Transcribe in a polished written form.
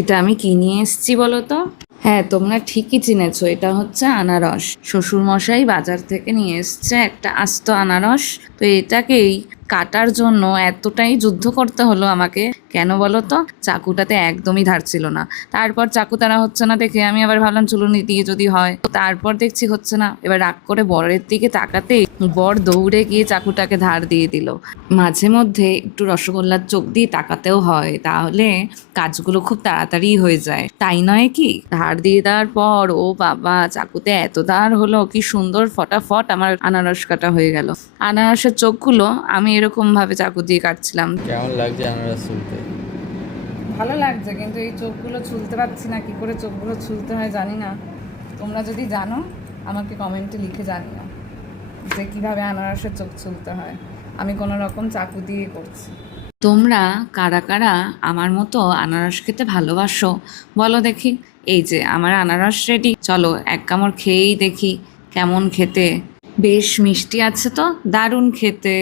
এটা আমি কি নিয়ে এসেছি বলো তো? হ্যাঁ, তোমরা ঠিকই চিনেছো, এটা হচ্ছে আনারস। শ্বশুরমশাই বাজার থেকে নিয়ে এসছে একটা আস্ত আনারস। তো এটাকেই কাটার জন্য এতটাই যুদ্ধ করতে হলো আমাকে। কেন বলো তো? চাকুটাতে একদমই ধার ছিল না। তারপর চাকু তারা হচ্ছে না দেখে আমি আবার ভাবলাম চুলুনি দিয়ে যদি হয়, তো তারপর দেখছি হচ্ছে না। এবার রাগ করে বরের দিকে তাকাতেই বর দৌড়ে গিয়ে চাকুটাকে ধার দিয়ে দিল। মাঝে মধ্যে একটু রসগোল্লার চোখ দিয়ে তাকাতেও হয়, তাহলে কাজগুলো খুব তাড়াতাড়ি হয়ে যায়, তাই নয় কি? ধার দিয়ে দেওয়ার পর ও বাবা, চাকুতে এত ধার হলো, কি সুন্দর ফটাফট আমার আনারস কাটা হয়ে গেল। আনারসের চোখগুলো আমি এরকম ভাবে চাকু দিয়ে কাটছিলাম। কেমন লাগছে আনারস ছুলতে? ভালো লাগছে, কিন্তু এই চোখগুলো ছুলতে পারছি না। কি করে চোখগুলো ছুলতে হয় জানি না। তোমরা যদি জানো আমাকে কমেন্টে লিখে জানিও যে কিভাবে আনারসের চোখ ছুলতে হয়। আমি কোনো রকম চাকু দিয়ে করছি। তোমরা কারা কারা আমার মতো আনারস খেতে ভালোবাসো বলো দেখি। এই যে আমার আনারস রেডি, চলো এক কামড় খেয়েই দেখি কেমন খেতে। বেশ মিষ্টি আছে তো, দারুণ খেতে।